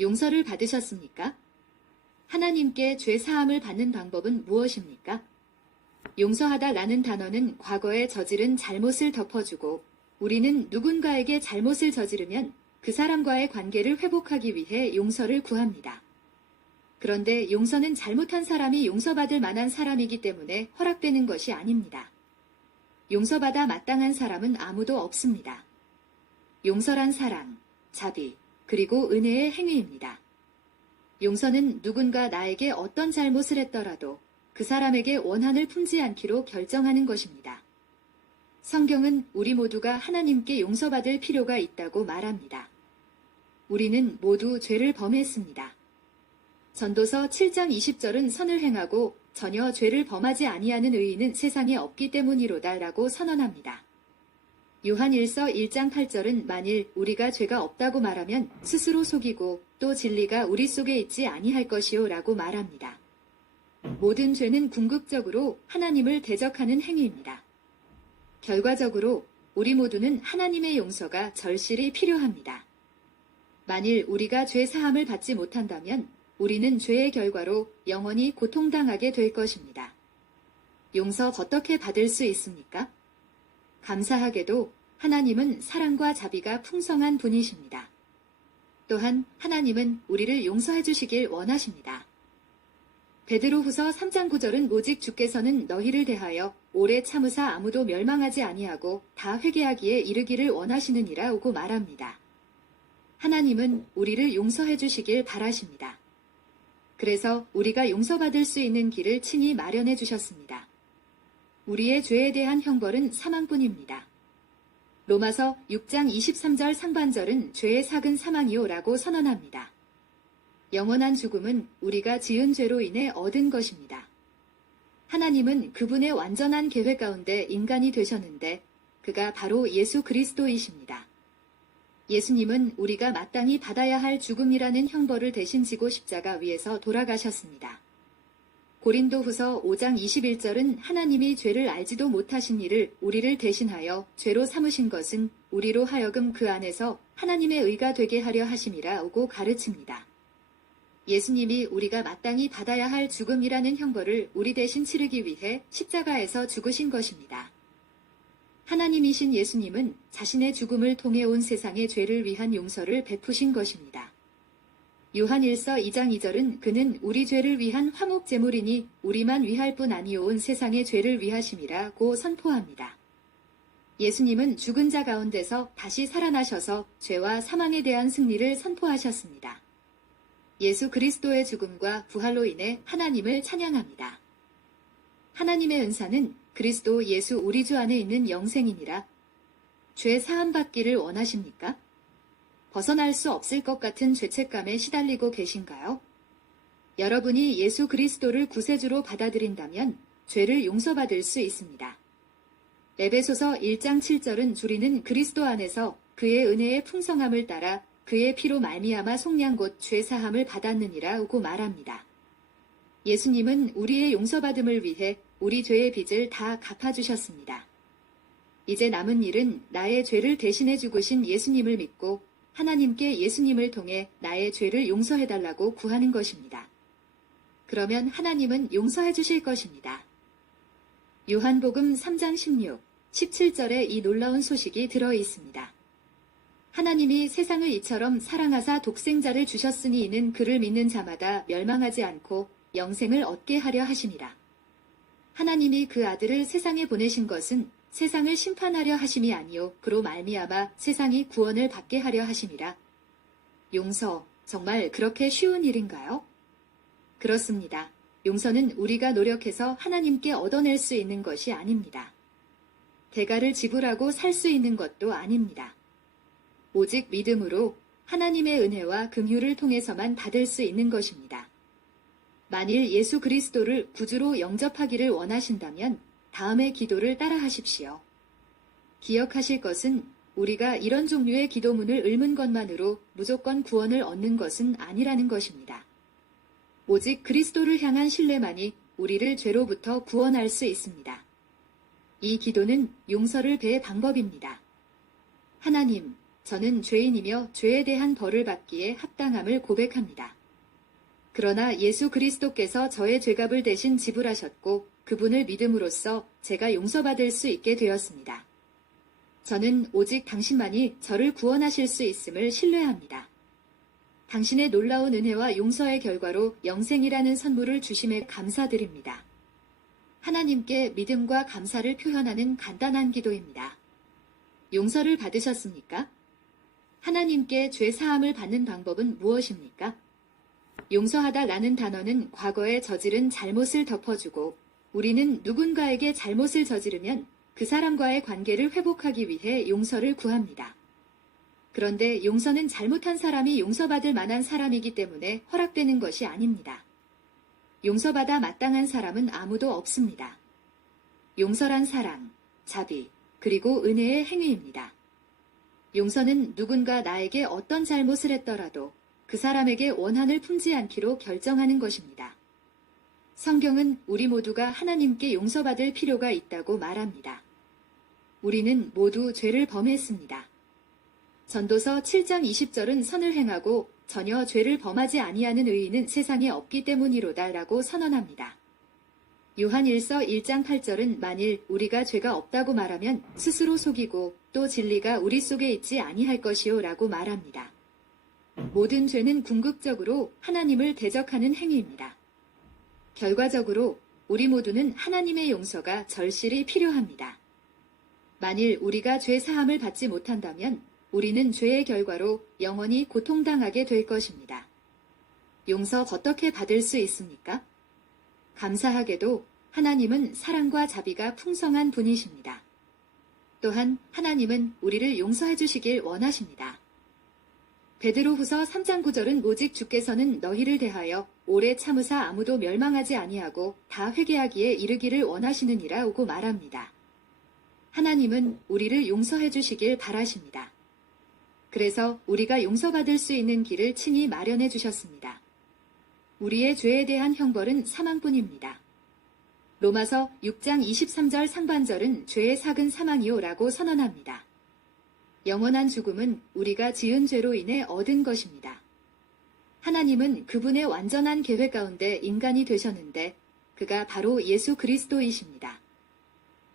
용서를 받으셨습니까? 하나님께 죄 사함을 받는 방법은 무엇입니까? 용서하다라는 단어는 과거에 저지른 잘못을 덮어주고 우리는 누군가에게 잘못을 저지르면 그 사람과의 관계를 회복하기 위해 용서를 구합니다. 그런데 용서는 잘못한 사람이 용서받을 만한 사람이기 때문에 허락되는 것이 아닙니다. 용서받아 마땅한 사람은 아무도 없습니다. 용서란 사랑, 자비, 그리고 은혜의 행위입니다. 용서는 누군가 나에게 어떤 잘못을 했더라도 그 사람에게 원한을 품지 않기로 결정하는 것입니다. 성경은 우리 모두가 하나님께 용서받을 필요가 있다고 말합니다. 우리는 모두 죄를 범했습니다. 전도서 7장 20절은 선을 행하고 전혀 죄를 범하지 아니하는 의인은 세상에 없기 때문이로다 라고 선언합니다. 요한일서 1장 8절은 만일 우리가 죄가 없다고 말하면 스스로 속이고 또 진리가 우리 속에 있지 아니할 것이요 라고 말합니다. 모든 죄는 궁극적으로 하나님을 대적하는 행위입니다. 결과적으로 우리 모두는 하나님의 용서가 절실히 필요합니다. 만일 우리가 죄 사함을 받지 못한다면 우리는 죄의 결과로 영원히 고통당하게 될 것입니다. 용서 어떻게 받을 수 있습니까? 감사하게도 하나님은 사랑과 자비가 풍성한 분이십니다. 또한 하나님은 우리를 용서해 주시길 원하십니다. 베드로후서 3장 9절은 오직 주께서는 너희를 대하여 오래 참으사 아무도 멸망하지 아니하고 다 회개하기에 이르기를 원하시느니라 오고 말합니다. 하나님은 우리를 용서해 주시길 바라십니다. 그래서 우리가 용서받을 수 있는 길을 친히 마련해 주셨습니다. 우리의 죄에 대한 형벌은 사망뿐입니다. 로마서 6장 23절 상반절은 죄의 삭은 사망이요 라고 선언합니다. 영원한 죽음은 우리가 지은 죄로 인해 얻은 것입니다. 하나님은 그분의 완전한 계획 가운데 인간이 되셨는데 그가 바로 예수 그리스도이십니다. 예수님은 우리가 마땅히 받아야 할 죽음이라는 형벌을 대신 지고 십자가 위에서 돌아가셨습니다. 고린도후서 5장 21절은 하나님이 죄를 알지도 못하신 이를 우리를 대신하여 죄로 삼으신 것은 우리로 하여금 그 안에서 하나님의 의가 되게 하려 하심이라 오고 가르칩니다. 예수님이 우리가 마땅히 받아야 할 죽음이라는 형벌을 우리 대신 치르기 위해 십자가에서 죽으신 것입니다. 하나님이신 예수님은 자신의 죽음을 통해 온 세상의 죄를 위한 용서를 베푸신 것입니다. 요한일서 2장 2절은 그는 우리 죄를 위한 화목 제물이니 우리만 위할 뿐 아니오 온 세상의 죄를 위하심이라고 선포합니다. 예수님은 죽은 자 가운데서 다시 살아나셔서 죄와 사망에 대한 승리를 선포하셨습니다. 예수 그리스도의 죽음과 부활로 인해 하나님을 찬양합니다. 하나님의 은사는 그리스도 예수 우리 주 안에 있는 영생이니라. 죄 사함 받기를 원하십니까? 벗어날 수 없을 것 같은 죄책감에 시달리고 계신가요? 여러분이 예수 그리스도를 구세주로 받아들인다면 죄를 용서받을 수 있습니다. 에베소서 1장 7절은 우리는 그리스도 안에서 그의 은혜의 풍성함을 따라 그의 피로 말미암아 속량 곧 죄 사함을 받았느니라 고 말합니다. 예수님은 우리의 용서받음을 위해 우리 죄의 빚을 다 갚아주셨습니다. 이제 남은 일은 나의 죄를 대신해 죽으신 예수님을 믿고 하나님께 예수님을 통해 나의 죄를 용서해달라고 구하는 것입니다. 그러면 하나님은 용서해 주실 것입니다. 요한복음 3장 16, 17절에 이 놀라운 소식이 들어 있습니다. 하나님이 세상을 이처럼 사랑하사 독생자를 주셨으니 이는 그를 믿는 자마다 멸망하지 않고 영생을 얻게 하려 하심이라. 하나님이 그 아들을 세상에 보내신 것은 세상을 심판하려 하심이 아니요 그로 말미암아 세상이 구원을 받게 하려 하심이라. 용서, 정말 그렇게 쉬운 일인가요? 그렇습니다. 용서는 우리가 노력해서 하나님께 얻어낼 수 있는 것이 아닙니다. 대가를 지불하고 살 수 있는 것도 아닙니다. 오직 믿음으로 하나님의 은혜와 긍휼을 통해서만 받을 수 있는 것입니다. 만일 예수 그리스도를 구주로 영접하기를 원하신다면 다음의 기도를 따라 하십시오. 기억하실 것은 우리가 이런 종류의 기도문을 읊은 것만으로 무조건 구원을 얻는 것은 아니라는 것입니다. 오직 그리스도를 향한 신뢰만이 우리를 죄로부터 구원할 수 있습니다. 이 기도는 용서를 배의 방법입니다. 하나님, 저는 죄인이며 죄에 대한 벌을 받기에 합당함을 고백합니다. 그러나 예수 그리스도께서 저의 죄값을 대신 지불하셨고 그분을 믿음으로써 제가 용서받을 수 있게 되었습니다. 저는 오직 당신만이 저를 구원하실 수 있음을 신뢰합니다. 당신의 놀라운 은혜와 용서의 결과로 영생이라는 선물을 주심에 감사드립니다. 하나님께 믿음과 감사를 표현하는 간단한 기도입니다. 용서를 받으셨습니까? 하나님께 죄 사함을 받는 방법은 무엇입니까? 용서하다라는 단어는 과거에 저지른 잘못을 덮어주고 우리는 누군가에게 잘못을 저지르면 그 사람과의 관계를 회복하기 위해 용서를 구합니다. 그런데 용서는 잘못한 사람이 용서받을 만한 사람이기 때문에 허락되는 것이 아닙니다. 용서받아 마땅한 사람은 아무도 없습니다. 용서란 사랑, 자비, 그리고 은혜의 행위입니다. 용서는 누군가 나에게 어떤 잘못을 했더라도 그 사람에게 원한을 품지 않기로 결정하는 것입니다. 성경은 우리 모두가 하나님께 용서받을 필요가 있다고 말합니다. 우리는 모두 죄를 범했습니다. 전도서 7장 20절은 선을 행하고 전혀 죄를 범하지 아니하는 의인은 세상에 없기 때문이로다 라고 선언합니다. 요한일서 1장 8절은 만일 우리가 죄가 없다고 말하면 스스로 속이고 또 진리가 우리 속에 있지 아니할 것이요 라고 말합니다. 모든 죄는 궁극적으로 하나님을 대적하는 행위입니다. 결과적으로 우리 모두는 하나님의 용서가 절실히 필요합니다. 만일 우리가 죄 사함을 받지 못한다면 우리는 죄의 결과로 영원히 고통당하게 될 것입니다. 용서 어떻게 받을 수 있습니까? 감사하게도 하나님은 사랑과 자비가 풍성한 분이십니다. 또한 하나님은 우리를 용서해 주시길 원하십니다. 베드로후서 3장 9절은 오직 주께서는 너희를 대하여 오래 참으사 아무도 멸망하지 아니하고 다 회개하기에 이르기를 원하시느니라 고 말합니다. 하나님은 우리를 용서해 주시길 바라십니다. 그래서 우리가 용서받을 수 있는 길을 친히 마련해 주셨습니다. 우리의 죄에 대한 형벌은 사망뿐입니다. 로마서 6장 23절 상반절은 죄의 삭은 사망이요 라고 선언합니다. 영원한 죽음은 우리가 지은 죄로 인해 얻은 것입니다. 하나님은 그분의 완전한 계획 가운데 인간이 되셨는데 그가 바로 예수 그리스도이십니다.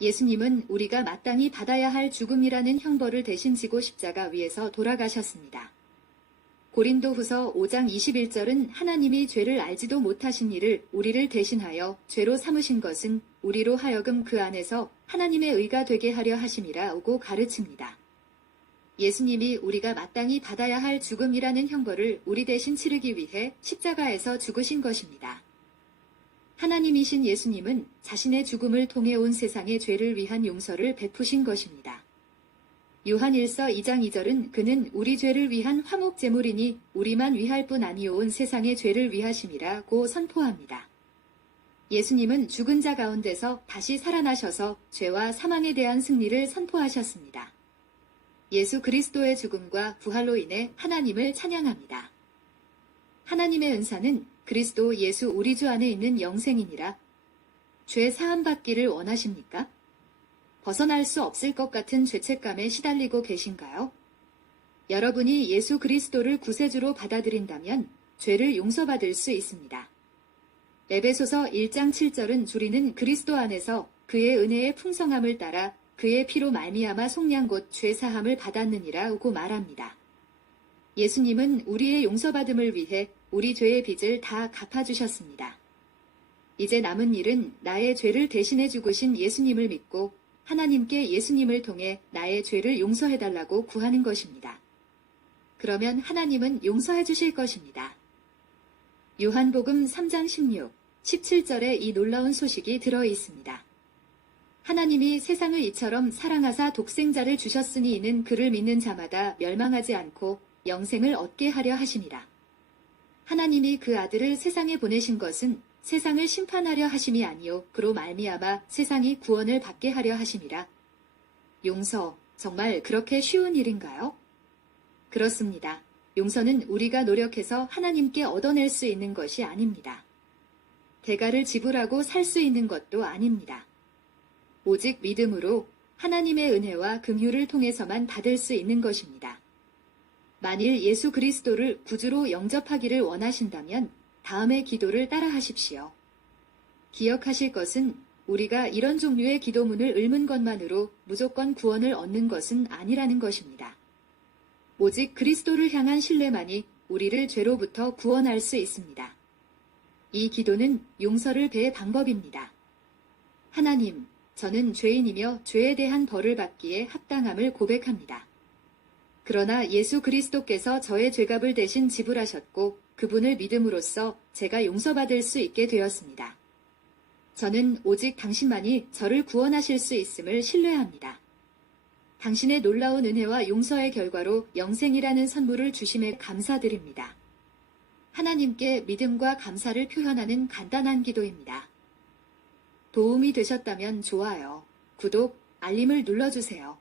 예수님은 우리가 마땅히 받아야 할 죽음이라는 형벌을 대신 지고 십자가 위에서 돌아가셨습니다. 고린도후서 5장 21절은 하나님이 죄를 알지도 못하신 이를 우리를 대신하여 죄로 삼으신 것은 우리로 하여금 그 안에서 하나님의 의가 되게 하려 하심이라고 가르칩니다. 예수님이 우리가 마땅히 받아야 할 죽음이라는 형벌을 우리 대신 치르기 위해 십자가에서 죽으신 것입니다. 하나님이신 예수님은 자신의 죽음을 통해 온 세상의 죄를 위한 용서를 베푸신 것입니다. 요한일서 2장 2절은 그는 우리 죄를 위한 화목 제물이니 우리만 위할 뿐 아니오 온 세상의 죄를 위하심이라고 선포합니다. 예수님은 죽은 자 가운데서 다시 살아나셔서 죄와 사망에 대한 승리를 선포하셨습니다. 예수 그리스도의 죽음과 부활로 인해 하나님을 찬양합니다. 하나님의 은사는 그리스도 예수 우리 주 안에 있는 영생이니라. 죄 사함 받기를 원하십니까? 벗어날 수 없을 것 같은 죄책감에 시달리고 계신가요? 여러분이 예수 그리스도를 구세주로 받아들인다면 죄를 용서받을 수 있습니다. 에베소서 1장 7절은 우리는 그리스도 안에서 그의 은혜의 풍성함을 따라 그의 피로 말미암아 속량 곧 죄 사함을 받았느니라고 말합니다. 예수님은 우리의 용서받음을 위해 우리 죄의 빚을 다 갚아주셨습니다. 이제 남은 일은 나의 죄를 대신해 죽으신 예수님을 믿고 하나님께 예수님을 통해 나의 죄를 용서해달라고 구하는 것입니다. 그러면 하나님은 용서해 주실 것입니다. 요한복음 3장 16, 17절에 이 놀라운 소식이 들어 있습니다. 하나님이 세상을 이처럼 사랑하사 독생자를 주셨으니 이는 그를 믿는 자마다 멸망하지 않고 영생을 얻게 하려 하심이라. 하나님이 그 아들을 세상에 보내신 것은 세상을 심판하려 하심이 아니요 그로 말미암아 세상이 구원을 받게 하려 하심이라. 용서, 정말 그렇게 쉬운 일인가요? 그렇습니다. 용서는 우리가 노력해서 하나님께 얻어낼 수 있는 것이 아닙니다. 대가를 지불하고 살 수 있는 것도 아닙니다. 오직 믿음으로 하나님의 은혜와 긍휼을 통해서만 받을 수 있는 것입니다. 만일 예수 그리스도를 구주로 영접하기를 원하신다면 다음의 기도를 따라 하십시오. 기억하실 것은 우리가 이런 종류의 기도문을 읊은 것만으로 무조건 구원을 얻는 것은 아니라는 것입니다. 오직 그리스도를 향한 신뢰만이 우리를 죄로부터 구원할 수 있습니다. 이 기도는 용서를 배의 방법입니다. 하나님, 저는 죄인이며 죄에 대한 벌을 받기에 합당함을 고백합니다. 그러나 예수 그리스도께서 저의 죄값을 대신 지불하셨고 그분을 믿음으로써 제가 용서받을 수 있게 되었습니다. 저는 오직 당신만이 저를 구원하실 수 있음을 신뢰합니다. 당신의 놀라운 은혜와 용서의 결과로 영생이라는 선물을 주심에 감사드립니다. 하나님께 믿음과 감사를 표현하는 간단한 기도입니다. 도움이 되셨다면 좋아요, 구독, 알림을 눌러주세요.